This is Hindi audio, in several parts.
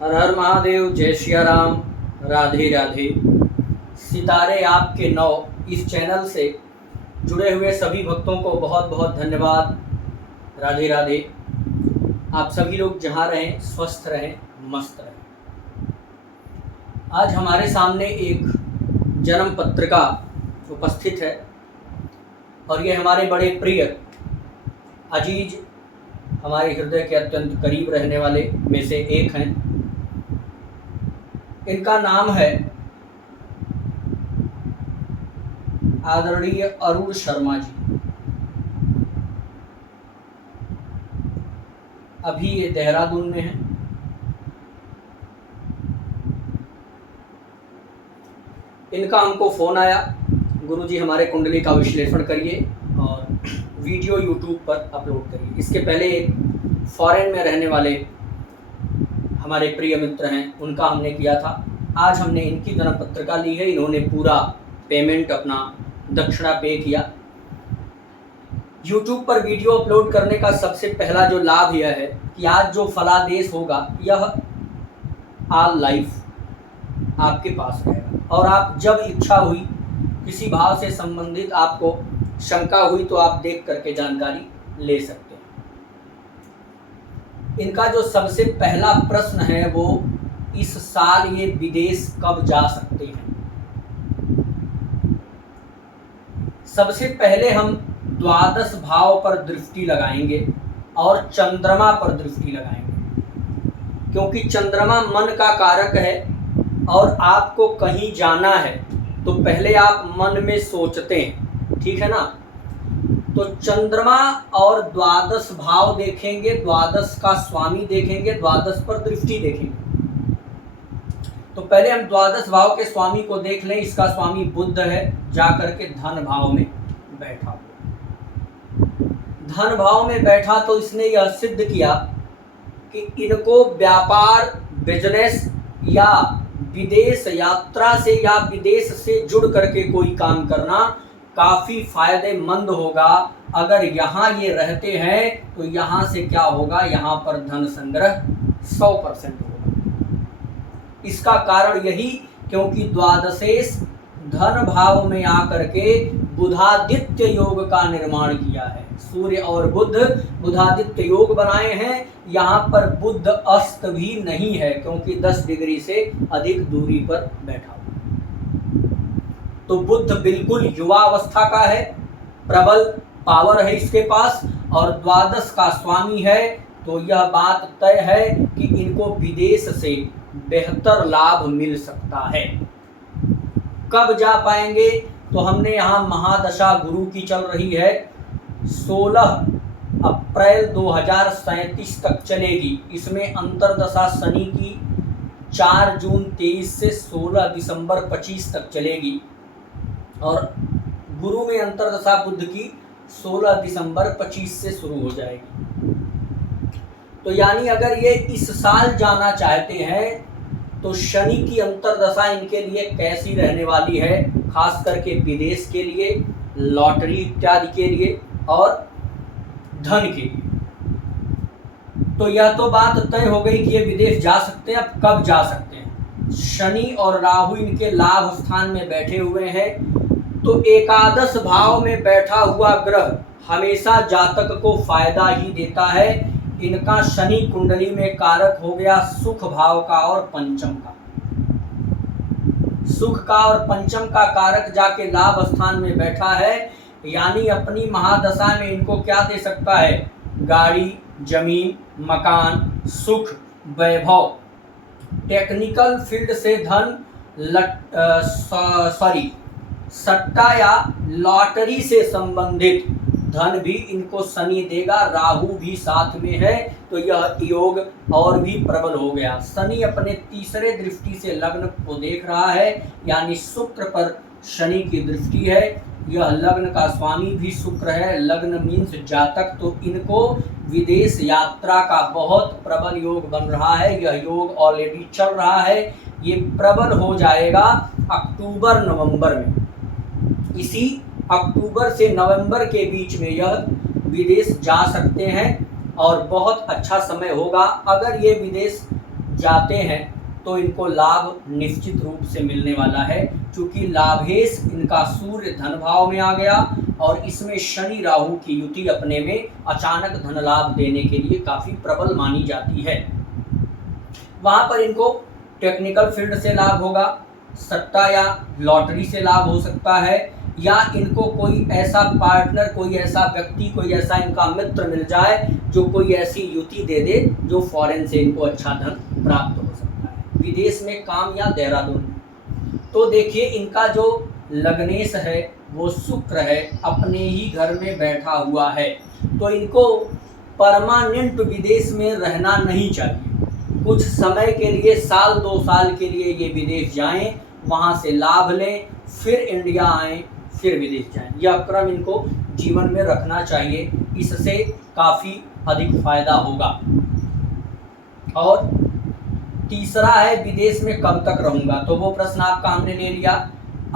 हर हर महादेव, जय श्री राम, राधे राधे। सितारे आपके नौ इस चैनल से जुड़े हुए सभी भक्तों को बहुत बहुत धन्यवाद। राधे राधे। आप सभी लोग जहाँ रहें स्वस्थ रहें, मस्त रहें। आज हमारे सामने एक जन्म पत्रिका उपस्थित है और ये हमारे बड़े प्रिय अजीज, हमारे हृदय के अत्यंत करीब रहने वाले में से एक हैं। इनका नाम है आदरणीय अरुण शर्मा जी। अभी ये देहरादून में हैं। इनका हमको फ़ोन आया, गुरुजी हमारे कुंडली का विश्लेषण करिए और वीडियो यूट्यूब पर अपलोड करिए। इसके पहले एक फॉरेन में रहने वाले हमारे प्रिय मित्र हैं, उनका हमने किया था। आज हमने इनकी जन्म पत्रिका ली है। इन्होंने पूरा पेमेंट अपना दक्षिणा पे किया। यूट्यूब पर वीडियो अपलोड करने का सबसे पहला जो लाभ यह है कि आज जो फलादेश होगा यह ऑल लाइफ आपके पास रहेगा और आप जब इच्छा हुई, किसी भाव से संबंधित आपको शंका हुई तो आप देख करके जानकारी ले सकते हैं। इनका जो सबसे पहला प्रश्न है वो इस साल ये विदेश कब जा सकते हैं। सबसे पहले हम द्वादश भाव पर दृष्टि लगाएंगे और चंद्रमा पर दृष्टि लगाएंगे, क्योंकि चंद्रमा मन का कारक है और आपको कहीं जाना है तो पहले आप मन में सोचते हैं, ठीक है ना। तो चंद्रमा और द्वादश भाव देखेंगे, द्वादश का स्वामी देखेंगे, द्वादश पर दृष्टि देखेंगे। तो पहले हम द्वादश भाव के स्वामी को देख लें। इसका स्वामी बुध है, जाकर के धन भाव में बैठा हुआ। धन भाव में बैठा तो इसने यह सिद्ध किया कि इनको व्यापार, बिजनेस या विदेश यात्रा से या विदेश से जुड़ करके कोई काम करना काफ़ी फायदेमंद होगा। अगर यहाँ ये रहते हैं तो यहाँ से क्या होगा, यहाँ पर धन संग्रह 100% होगा। इसका कारण यही क्योंकि द्वादशेश धन भाव में आकर के बुधादित्य योग का निर्माण किया है। सूर्य और बुध बुधादित्य योग बनाए हैं। यहाँ पर बुध अस्त भी नहीं है क्योंकि 10 डिग्री से अधिक दूरी पर बैठा हुआ। तो बुध बिल्कुल युवा अवस्था का है, प्रबल पावर है इसके पास और द्वादश का स्वामी है। तो यह बात तय है कि इनको विदेश से बेहतर लाभ मिल सकता है। कब जा पाएंगे तो हमने यहाँ महादशा गुरु की चल रही है, 16 अप्रैल 2037 तक चलेगी। इसमें अंतरदशा शनि की 4 जून 23 से 16 दिसंबर 25 तक चलेगी और गुरु में अंतरदशा बुध की 16 दिसंबर 25 से शुरू हो जाएगी। तो यानी अगर ये इस साल जाना चाहते हैं तो शनि की अंतरदशा इनके लिए कैसी रहने वाली है, खास करके विदेश के लिए, लॉटरी इत्यादि के लिए और धन के लिए। तो यह तो बात तय हो गई कि ये विदेश जा सकते हैं। अब कब जा सकते हैं। शनि और राहु इनके लाभ स्थान में बैठे हुए हैं। तो एकादश भाव में बैठा हुआ ग्रह हमेशा जातक को फायदा ही देता है। इनका शनि कुंडली में कारक हो गया सुख भाव का और पंचम का। सुख का और पंचम का कारक जाके लाभ स्थान में बैठा है, यानी अपनी महादशा में इनको क्या दे सकता है, गाड़ी, जमीन, मकान, सुख, वैभव। टेक्निकल फील्ड से धन, सट्टा या लॉटरी से संबंधित धन भी इनको शनि देगा। राहु भी साथ में है तो यह योग और भी प्रबल हो गया। शनि अपने तीसरे दृष्टि से लग्न को देख रहा है, यानी शुक्र पर शनि की दृष्टि है। यह लग्न का स्वामी भी शुक्र है। लग्न मीन्स जातक। तो इनको विदेश यात्रा का बहुत प्रबल योग बन रहा है। यह योग ऑलरेडी चल रहा है। ये प्रबल हो जाएगा अक्टूबर नवंबर में। इसी अक्टूबर से नवंबर के बीच में यह विदेश जा सकते हैं और बहुत अच्छा समय होगा। अगर ये विदेश जाते हैं तो इनको लाभ निश्चित रूप से मिलने वाला है, क्योंकि लाभेश इनका सूर्य धन भाव में आ गया और इसमें शनि राहु की युति अपने में अचानक धन लाभ देने के लिए काफ़ी प्रबल मानी जाती है। वहाँ पर इनको टेक्निकल फील्ड से लाभ होगा, सट्टा या लॉटरी से लाभ हो सकता है, या इनको कोई ऐसा पार्टनर, कोई ऐसा व्यक्ति, कोई ऐसा इनका मित्र मिल जाए जो कोई ऐसी युति दे दे जो फॉरेन से इनको अच्छा धन प्राप्त हो सकता है, विदेश में काम या देहरादून। तो देखिए इनका जो लग्नेश है वो शुक्र है, अपने ही घर में बैठा हुआ है, तो इनको परमानेंट विदेश में रहना नहीं चाहिए। कुछ समय के लिए, साल 2 साल के लिए ये विदेश जाएं, वहाँ से लाभ लें, फिर इंडिया आएँ, फिर विदेश जाएं। यह क्रम इनको जीवन में रखना चाहिए, इससे काफ़ी अधिक फायदा होगा। और तीसरा है विदेश में कब तक रहूँगा, तो वो प्रश्न आपका हमने ले लिया।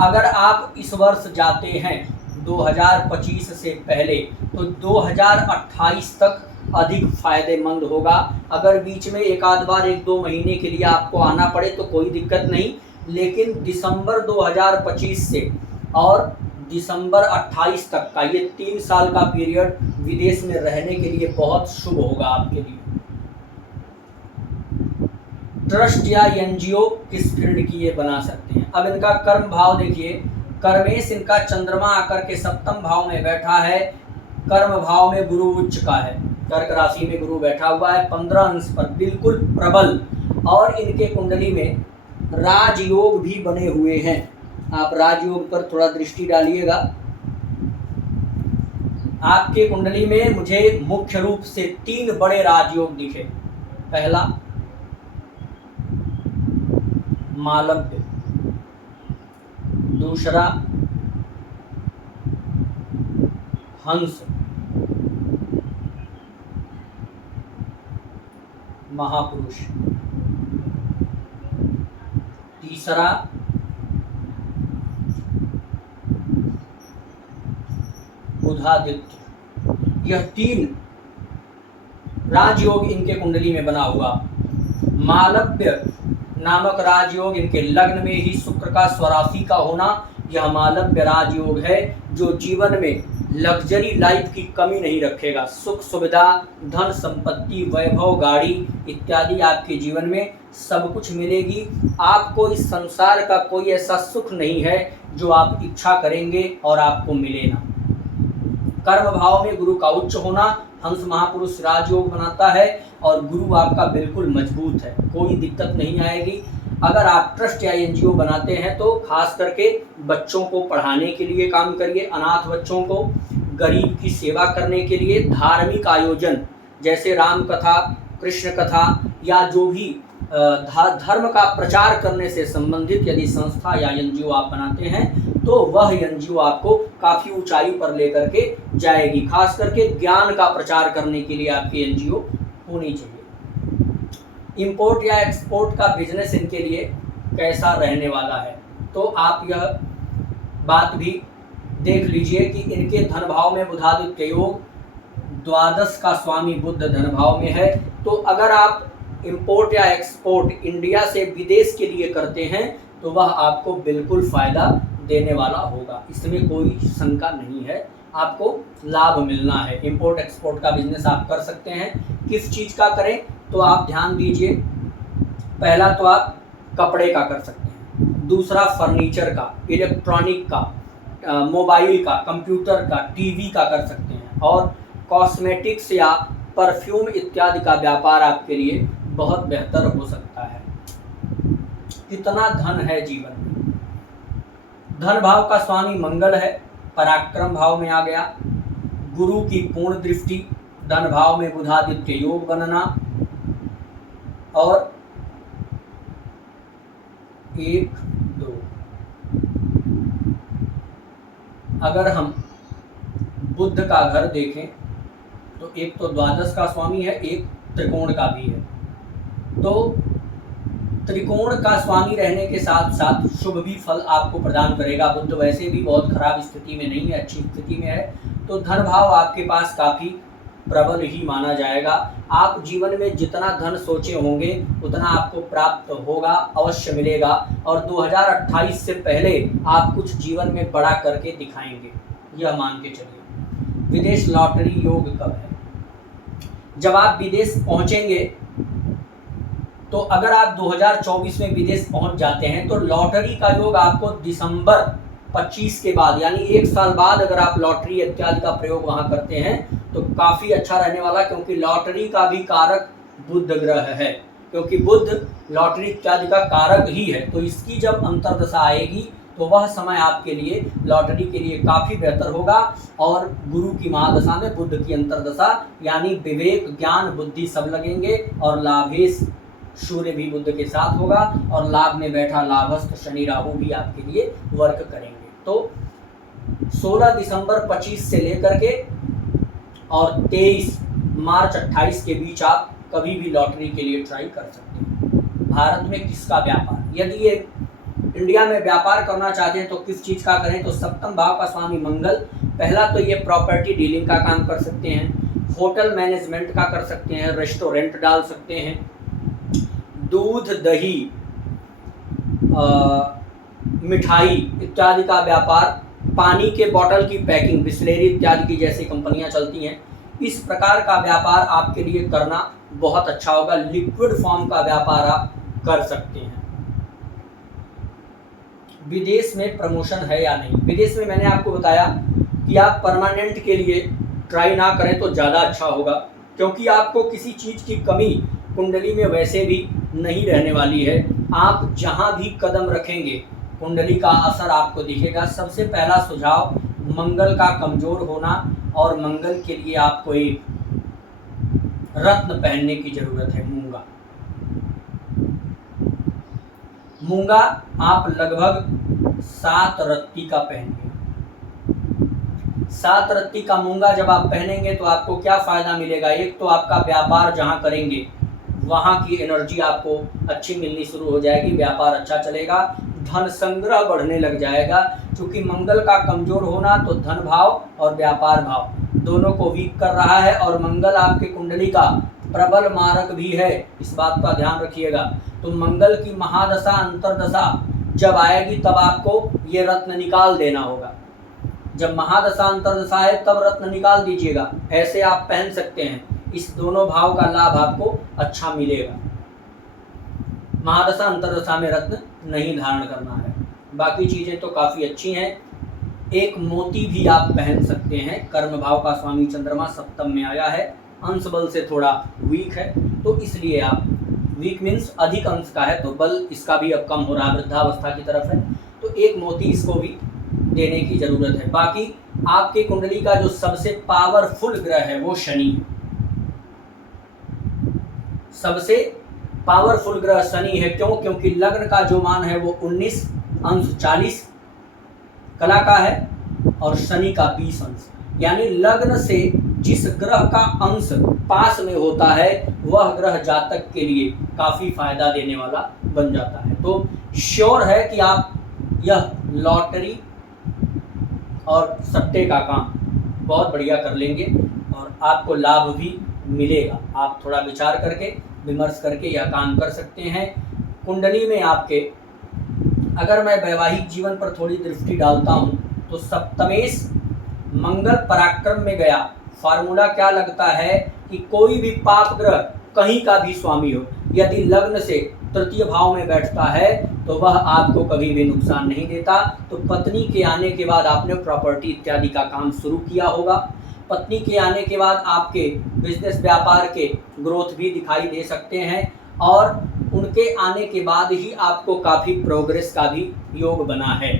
अगर आप इस वर्ष जाते हैं 2025 से पहले, तो 2028 तक अधिक फायदेमंद होगा। अगर बीच में एक आध बार 1-2 महीने के लिए आपको आना पड़े तो कोई दिक्कत नहीं, लेकिन दिसंबर 2025 से और दिसंबर 28 तक का ये 3 साल का पीरियड विदेश में रहने के लिए बहुत शुभ होगा आपके लिए। ट्रस्ट या एनजीओ किस फील्ड की ये बना सकते हैं। अब इनका कर्म भाव देखिए, कर्मेश इनका चंद्रमा आकर के 7वें भाव में बैठा है, कर्म भाव में गुरु उच्च का है, कर्क राशि में गुरु बैठा हुआ है 15 अंश पर, बिल्कुल प्रबल। और इनके कुंडली में राजयोग भी बने हुए हैं। आप राजयोग पर थोड़ा दृष्टि डालिएगा। आपके कुंडली में मुझे मुख्य रूप से 3 बड़े राजयोग दिखे। पहला मालव्य, दूसरा हंस, महापुरुष, तीसरा बुधादित्य। यह 3 राजयोग इनके कुंडली में बना हुआ। मालव्य नामक राजयोग इनके लग्न में ही शुक्र का स्वराशि का होना, यह मालव्य राजयोग है जो जीवन में लग्जरी लाइफ की कमी नहीं रखेगा। सुख सुविधा, धन संपत्ति, वैभव, गाड़ी इत्यादि आपके जीवन में सब कुछ मिलेगी। आपको इस संसार का कोई ऐसा सुख नहीं है जो आप इच्छा करेंगे और आपको मिले ना। कर्म भाव में गुरु का उच्च होना हंस महापुरुष राजयोग बनाता है, और गुरु आपका बिल्कुल मजबूत है, कोई दिक्कत नहीं आएगी। अगर आप ट्रस्ट या एनजीओ बनाते हैं तो खास करके बच्चों को पढ़ाने के लिए काम करिए, अनाथ बच्चों को, गरीब की सेवा करने के लिए, धार्मिक आयोजन जैसे राम कथा, कृष्ण कथा या जो भी धर्म का प्रचार करने से संबंधित यदि संस्था या एनजीओ आप बनाते हैं तो वह एनजीओ आपको काफ़ी ऊंचाई पर लेकर के जाएगी। खास करके ज्ञान का प्रचार करने के लिए आपकी एनजीओ होनी चाहिए। इंपोर्ट या एक्सपोर्ट का बिजनेस इनके लिए कैसा रहने वाला है, तो आप यह बात भी देख लीजिए कि इनके धन भाव में बुधादित्य योग, द्वादश का स्वामी बुध धन भाव में है। तो अगर आप इंपोर्ट या एक्सपोर्ट इंडिया से विदेश के लिए करते हैं तो वह आपको बिल्कुल फ़ायदा देने वाला होगा, इसमें कोई शंका नहीं है, आपको लाभ मिलना है। इंपोर्ट एक्सपोर्ट का बिजनेस आप कर सकते हैं। किस चीज़ का करें, तो आप ध्यान दीजिए। पहला तो आप कपड़े का कर सकते हैं, दूसरा फर्नीचर का, इलेक्ट्रॉनिक का, मोबाइल का, कंप्यूटर का, टीवी का कर सकते हैं, और कॉस्मेटिक्स या परफ्यूम इत्यादि का व्यापार आपके लिए बहुत बेहतर हो सकता है। कितना धन है जीवन में। धन भाव का स्वामी मंगल है, पराक्रम भाव में आ गया, गुरु की पूर्ण दृष्टि, धन भाव में बुधादित्य योग बनना, और 1 2 अगर हम बुध का घर देखें तो एक तो द्वादश का स्वामी है, एक त्रिकोण का भी है। तो त्रिकोण का स्वामी रहने के साथ साथ शुभ भी फल आपको प्रदान करेगा। बुध वैसे भी बहुत खराब स्थिति में नहीं है, अच्छी स्थिति में है, तो धन भाव आपके पास काफ़ी प्रबल ही माना जाएगा। आप जीवन में जितना धन सोचे होंगे उतना आपको प्राप्त होगा, अवश्य मिलेगा। और 2028 से पहले आप कुछ जीवन में बड़ा करके दिखाएंगे, यह मान के चलिए। विदेश लॉटरी योग कब है? जब आप विदेश पहुंचेंगे, तो अगर आप 2024 में विदेश पहुंच जाते हैं तो लॉटरी का योग आपको दिसंबर 25 के बाद, यानी 1 साल बाद अगर आप लॉटरी इत्यादि का प्रयोग वहां करते हैं तो काफ़ी अच्छा रहने वाला, क्योंकि लॉटरी का भी कारक बुध ग्रह है, क्योंकि बुध लॉटरी इत्यादि का कारक ही है। तो इसकी जब अंतर्दशा आएगी तो वह समय आपके लिए लॉटरी के लिए काफ़ी बेहतर होगा। और गुरु की महादशा में बुध की अंतर्दशा, यानी विवेक, ज्ञान, बुद्धि सब लगेंगे। और लाभेश सूर्य भी बुध के साथ होगा, और लाभ में बैठा लाभस्थ शनि राहु भी आपके लिए वर्क करेंगे। तो 16 दिसंबर 25 से लेकर के और 23 मार्च 28 के बीच आप कभी भी लॉटरी के लिए ट्राई कर सकते हैं। भारत में किसका व्यापार? यदि ये इंडिया में व्यापार करना चाहते हैं तो किस चीज़ का करें? तो सप्तम भाव का स्वामी मंगल, पहला तो ये प्रॉपर्टी डीलिंग का काम कर सकते हैं, होटल मैनेजमेंट का कर सकते हैं, रेस्टोरेंट डाल सकते हैं, दूध, दही, मिठाई इत्यादि का व्यापार, पानी के बोतल की पैकिंग, बिस्लेरी इत्यादि की जैसी कंपनियां चलती हैं, इस प्रकार का व्यापार आपके लिए करना बहुत अच्छा होगा। लिक्विड फॉर्म का व्यापार आप कर सकते हैं। विदेश में प्रमोशन है या नहीं? विदेश में मैंने आपको बताया कि आप परमानेंट के लिए ट्राई ना करें तो ज़्यादा अच्छा होगा, क्योंकि आपको किसी चीज़ की कमी कुंडली में वैसे भी नहीं रहने वाली है। आप जहां भी कदम रखेंगे कुंडली का असर आपको दिखेगा। सबसे पहला सुझाव, मंगल का कमजोर होना, और मंगल के लिए आपको एक रत्न पहनने की जरूरत है, मूंगा। मूंगा आप लगभग 7 रत्ती का पहनेंगे। 7 रत्ती का मूंगा जब आप पहनेंगे तो आपको क्या फायदा मिलेगा? एक तो आपका व्यापार जहां करेंगे वहां की एनर्जी आपको अच्छी मिलनी शुरू हो जाएगी, व्यापार अच्छा चलेगा, धन संग्रह बढ़ने लग जाएगा। क्योंकि मंगल का कमजोर होना तो धन भाव और व्यापार भाव दोनों को वीक कर रहा है, और मंगल आपके कुंडली का प्रबल मारक भी है, इस बात का ध्यान रखिएगा। तो मंगल की महादशा अंतर्दशा जब आएगी तब आपको ये रत्न निकाल देना होगा। जब महादशा अंतर्दशा है तब रत्न निकाल दीजिएगा, ऐसे आप पहन सकते हैं। इस दोनों भाव का लाभ आपको अच्छा मिलेगा। महादशा अंतर्दशा में रत्न नहीं धारण करना है, बाकी चीज़ें तो काफ़ी अच्छी हैं। एक मोती भी आप पहन सकते हैं। कर्म भाव का स्वामी चंद्रमा सप्तम में आया है, अंश बल से थोड़ा वीक है, तो इसलिए आप, वीक मीन्स अधिक अंश का है, तो बल इसका भी अब कम हो रहा है, वृद्धावस्था की तरफ है, तो एक मोती इसको भी देने की ज़रूरत है। बाकी आपकी कुंडली का जो सबसे पावरफुल ग्रह है वो शनि है। सबसे पावरफुल ग्रह शनि है। क्यों? क्योंकि लग्न का जो मान है वो 19 अंश 40 कला का है, और शनि का 20 अंश, यानी लग्न से जिस ग्रह का अंश पास में होता है वह ग्रह जातक के लिए काफ़ी फायदा देने वाला बन जाता है। तो श्योर है कि आप यह लॉटरी और सट्टे का काम बहुत बढ़िया कर लेंगे और आपको लाभ भी मिलेगा। आप थोड़ा विचार करके, विमर्श करके यह काम कर सकते हैं। कुंडली में आपके, अगर मैं वैवाहिक जीवन पर थोड़ी दृष्टि डालता हूँ तो सप्तमेश मंगल पराक्रम में गया। फार्मूला क्या लगता है कि कोई भी पाप ग्रह कहीं का भी स्वामी हो, यदि लग्न से तृतीय भाव में बैठता है तो वह आपको कभी भी नुकसान नहीं देता। तो पत्नी के आने के बाद आपने प्रॉपर्टी इत्यादि का काम शुरू किया होगा। पत्नी के आने के बाद आपके बिजनेस व्यापार के ग्रोथ भी दिखाई दे सकते हैं, और उनके आने के बाद ही आपको काफ़ी प्रोग्रेस का भी योग बना है।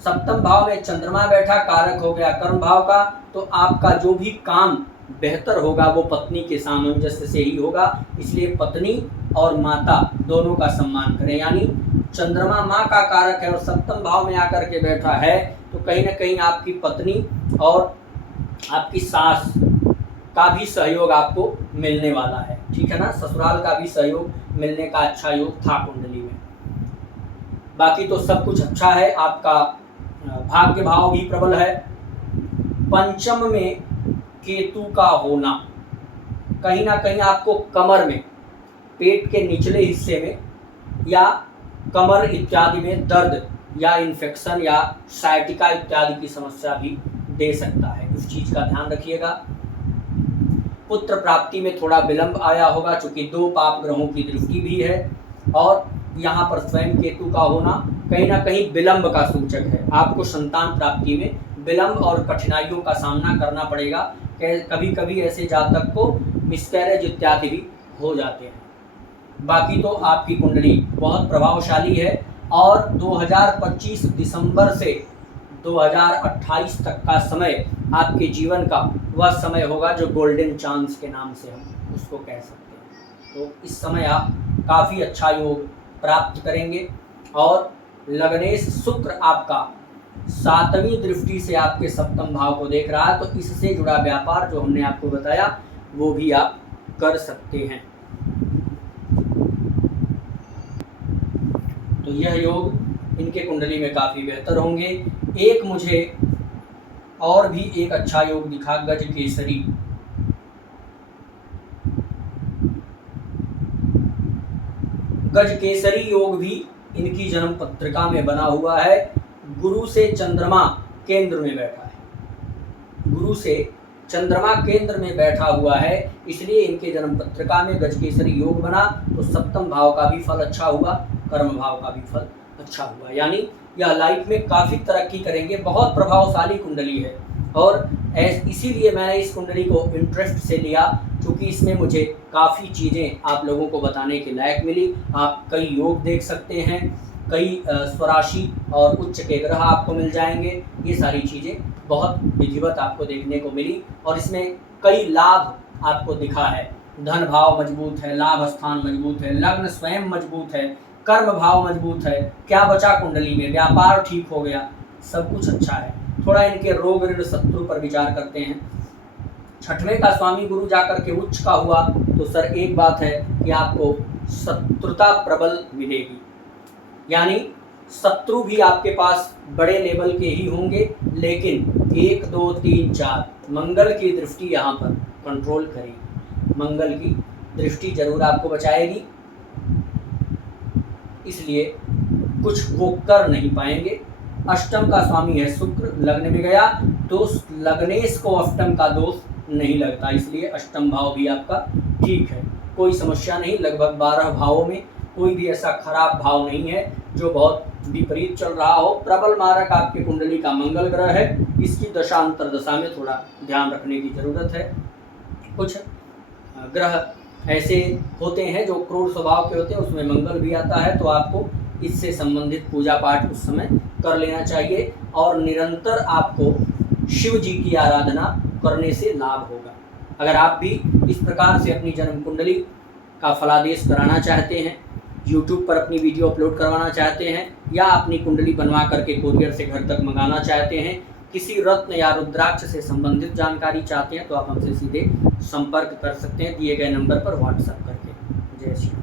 सप्तम भाव में चंद्रमा बैठा, कारक हो गया कर्म भाव का, तो आपका जो भी काम बेहतर होगा वो पत्नी के सामंजस्य से ही होगा। इसलिए पत्नी और माता दोनों का सम्मान करें। यानी चंद्रमा माँ का कारक है और सप्तम भाव में आकर के बैठा है, तो कहीं ना कहीं आपकी पत्नी और आपकी सास का भी सहयोग आपको मिलने वाला है, ठीक है ना। ससुराल का भी सहयोग मिलने का अच्छा योग था कुंडली में। बाकी तो सब कुछ अच्छा है। आपका भाग्य भाव भी प्रबल है। पंचम में केतु का होना कहीं ना कहीं आपको कमर में, पेट के निचले हिस्से में या कमर इत्यादि में दर्द या इन्फेक्शन या साइटिका इत्यादि की समस्या भी दे सकता है। इस चीज़ का ध्यान रखिएगा। पुत्र प्राप्ति में थोड़ा विलंब आया होगा, चूंकि 2 पाप ग्रहों की दृष्टि भी है और यहाँ पर स्वयं केतु का होना कहीं ना कहीं विलंब का सूचक है। आपको संतान प्राप्ति में विलंब और कठिनाइयों का सामना करना पड़ेगा। कभी कभी ऐसे जातक को मिसकैरेज इत्यादि भी हो जाते हैं। बाकी तो आपकी कुंडली बहुत प्रभावशाली है और 2025 दिसंबर से 2028 तक का समय आपके जीवन का वह समय होगा जो गोल्डन चांस के नाम से हम उसको कह सकते हैं। तो इस समय आप काफ़ी अच्छा योग प्राप्त करेंगे और लग्नेश शुक्र आपका 7वीं दृष्टि से आपके 7म भाव को देख रहा है, तो इससे जुड़ा व्यापार जो हमने आपको बताया वो भी आप कर सकते हैं। तो यह योग इनके कुंडली में काफ़ी बेहतर होंगे। एक मुझे और भी एक अच्छा योग दिखा, गज केसरी। गज केसरी योग भी इनकी जन्म पत्रिका में बना हुआ है। गुरु से चंद्रमा केंद्र में बैठा है, गुरु से चंद्रमा केंद्र में बैठा हुआ है, इसलिए इनके जन्म पत्रिका में गज केसरी योग बना। तो 7म भाव का भी फल अच्छा हुआ, कर्म भाव का भी फल अच्छा हुआ, यानी यह लाइफ में काफ़ी तरक्की करेंगे। बहुत प्रभावशाली कुंडली है और इसीलिए मैंने इस कुंडली को इंटरेस्ट से लिया, क्योंकि इसमें मुझे काफ़ी चीज़ें आप लोगों को बताने के लायक मिली। आप कई योग देख सकते हैं, कई स्वराशि और उच्च के ग्रह आपको मिल जाएंगे। ये सारी चीज़ें बहुत विधिवत आपको देखने को मिली और इसमें कई लाभ आपको दिखा है। धन भाव मजबूत है, लाभ स्थान मजबूत है, लग्न स्वयं मजबूत है, कर्म भाव मजबूत है, क्या बचा कुंडली में, व्यापार ठीक हो गया, सब कुछ अच्छा है। थोड़ा इनके रोग ऋण शत्रु पर विचार करते हैं। 6वें का स्वामी गुरु जाकर के उच्च का हुआ तो सर एक बात है कि आपको शत्रुता प्रबल मिलेगी, यानी शत्रु भी आपके पास बड़े लेवल के ही होंगे, लेकिन 1 2 3 4 मंगल की दृष्टि यहाँ पर कंट्रोल करेगी, मंगल की दृष्टि जरूर आपको बचाएगी, इसलिए कुछ वो कर नहीं पाएंगे। अष्टम का स्वामी है शुक्र, लग्न में गया तो लग्नेश को अष्टम का दोष नहीं लगता, इसलिए अष्टम भाव भी आपका ठीक है, कोई समस्या नहीं। लगभग 12 भावों में कोई भी ऐसा खराब भाव नहीं है जो बहुत विपरीत चल रहा हो। प्रबल मारक आपके कुंडली का मंगल ग्रह है, इसकी दशा अंतर्दशा में थोड़ा ध्यान रखने की जरूरत है। कुछ ग्रह ऐसे होते हैं जो क्रूर स्वभाव के होते हैं, उसमें मंगल भी आता है, तो आपको इससे संबंधित पूजा पाठ उस समय कर लेना चाहिए और निरंतर आपको शिव जी की आराधना करने से लाभ होगा। अगर आप भी इस प्रकार से अपनी जन्म कुंडली का फलादेश कराना चाहते हैं, YouTube पर अपनी वीडियो अपलोड करवाना चाहते हैं या अपनी कुंडली बनवा करके कोरियर से घर तक मंगाना चाहते हैं, किसी रत्न या रुद्राक्ष से संबंधित जानकारी चाहते हैं, तो आप हमसे सीधे संपर्क कर सकते हैं दिए गए नंबर पर व्हाट्सएप करके। जय श्री राम।